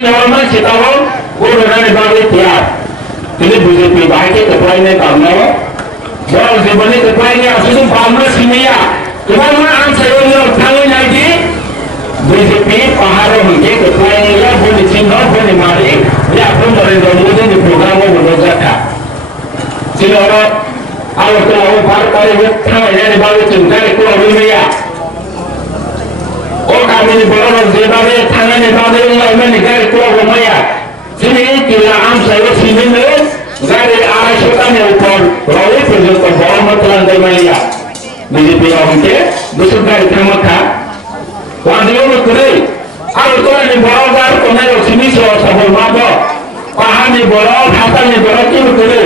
Normal kita orang bagi tiap ini BJP baik ketuanya karena baru sebelum ketuanya asal pamla simia kemana orang saya orang tahu lagi BJP paharo mungkin ketuanya ya boleh cina boleh mari ya pun dari dulu ni program berjalan cina orang awak tahu partai tahu yang bagi cina itu orang ya और कभी बड़ा जेबारे थाना ने बादे उन्हें में निकाल कुआ घुमाया जिन्हें किला आम साइबर सीमेंट में गाड़ी आशुता ने ऊपर रोले प्रोजेक्ट को बहुत मतलब दे मारिया बीजेपी उनके दूसरे गाड़ी थामा था वहाँ दिलों में करे अब तो ने बड़ा गाड़ को नहीं सीमी से और सब मापो पहाड़ ने बड़ा खाता ने बड़ा क्यों करे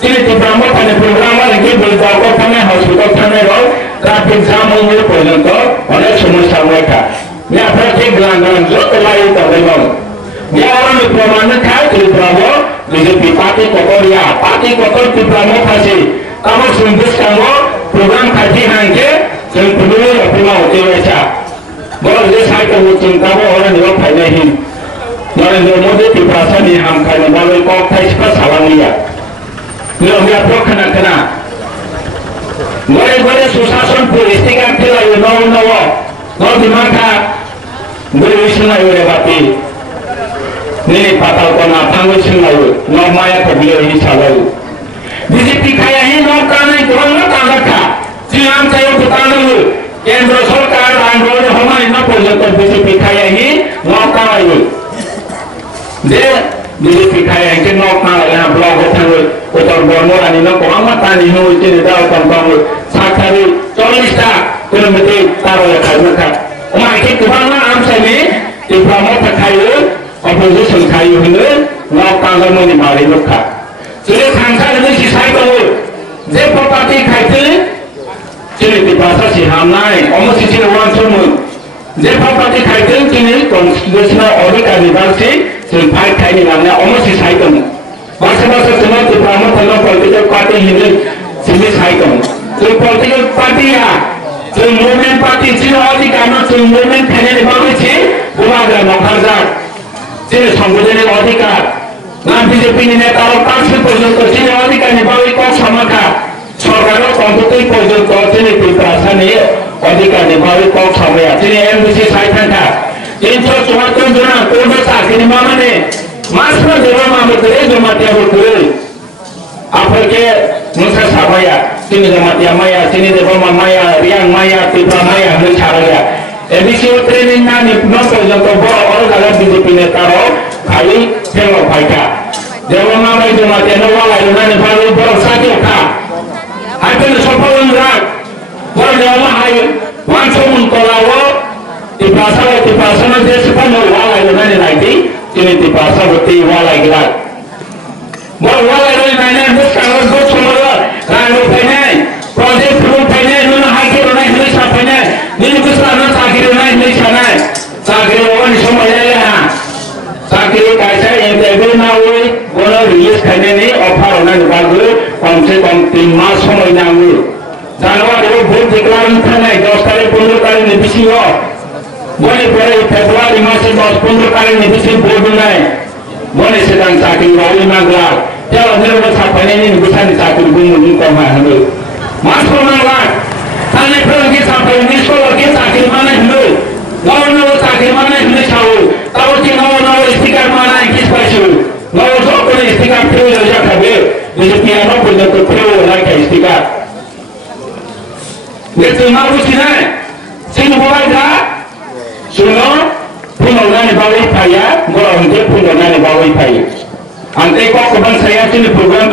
जिन्हें तिब्रामो थाने प्रोग्राम वाले के बिल्डर को थाने हॉस्पिटल थाने रो ट्रैफिक जाम होने पर्यंत अनेक समस्या हुआ था मैं अपना ठीक ग्रांगन जो तलाई कर रहा हूँ मैं और में प्रमाण था तिब्रामो बीजेपी पार्टी कोटोरिया पार्टी कोटोर तिब्रामो फांसी तब संदेश का वो प्रोग्राम खाती हैं के जब पुलिस अपना होते हुए था बहुत ये साइकिल वो चिंता वो और निवास फायदे ही नरेंद्र मोदी तिब्रासा ने हम खाने वाले को फैस पर सवाल लिया मैं अपना खाना खाना बड़े सुशासन पुलिस के काम के लिए नौ दिमाग का बड़े विषय वाले बातें नहीं पता को ना थांग विषय वाले नौ माया को भी यही साला बीजेपी का यही नौ का नहीं कौन ना काम रखा जिलाम चाहिए दुकान में केंद्र सरकार आंदोलन हमारे ना पर्यंत बीजेपी का यही नौ का नहीं दे बीजेपी का यही नौ का यहाँ ब्लॉक होता है उत्तर बंगाल आने ना कोई मत आने हो इतने दाव तंबाकू साक्षारी 40 किलोमीटर तारों या खाई था उमार के कुबाना आम से में तिब्रामो खाई अपोजिशन खाई हुए नौ कांगल में निमारे लोग खा चले खांसा ने सिसाई को जे पार्टी खाई चले तिब्रासा से हम ना है ऑलमोस्ट इसी वन सोम जे पार्टी खाई चले कॉन्स्टिट्यूशनल अधिकार विभाग से फाइट खाई निकालने ऑलमोस्ट सिसाई को बासा चलो तिब्रामो चलो पॉलिटिकल पार्टी हिंदू सिमी साई को जो पॉलिटिकल पार्टी या जो मूवमेंट पार्टी जिन अधिकार न जो मूवमेंट फैले बाबू छे बुलागा नौकरदार जिन संगठन अधिकार ना बीजेपी नेता और कांग्रेस पर्यंत जिन अधिकार निभावे को समका सरकार कंपनी पर्यंत जिन तिब्रासा ने अधिकार निभावे को समय जिन एमबीसी साइथन था 374 जना कोड चाकरी माने मास में देवा मामे करे जो मातिया बोले आप के मुझसे साबाया sini jamatia maya sini dewa maya riang maya tiba maya hal caranya edisi training nani nopo janto bawa orang dalam BJP netaro kali hello baika dewa maya jamatia no wala nani baru baru saja ka hampir sepuluh orang baru dewa ayo langsung mengkolawo tiba sana dia sepanjang wala nani lagi sini tiba sana beti wala gelar baru wala nani bus kalau bus semua lalu penai project room पहले इन्होंने हाइके रोना हिंदी छाप पहले नीचे कुछ ना साकिर रोना हिंदी छाना है साकिर वो निशो मजा ले हाँ साकिर कैसा इंटरव्यू ना हुए वो ना रिलीज करने नहीं ऑफर होना निकाल दो कम से कम 3 मास समय ना हुए जानवर वो बहुत डिक्लारेशन था नहीं 10 तारीख 15 तारीख निपिसी हो बोले पहले फरवरी मास से 10-15 तारीख निपिसी बोल दूँगा है बोले से दान साकिर वाली मांगला क्या अंदर वो छाप पहले नहीं निपिसा नहीं साकिर गुम कम है हमें मास्टर मांगलाट थाने पर उनके साथ निष्को लगे साकिर माने हिंदू नौ साकिर माने हिंदू छाओ तब कि नौ स्टिकर माना है किस पैसे नौ सौ को स्टिकर फ्री हो जाता है बीजेपी आना पुण्य तो फ्री हो रहा है स्टिकर लेकिन ना कुछ नहीं सिंह बोला था सुनो पुण्य ने बावई पाया बोला उनके पुण्य ने बावई पाई अंते को कबन सयासी ने प्रोग्राम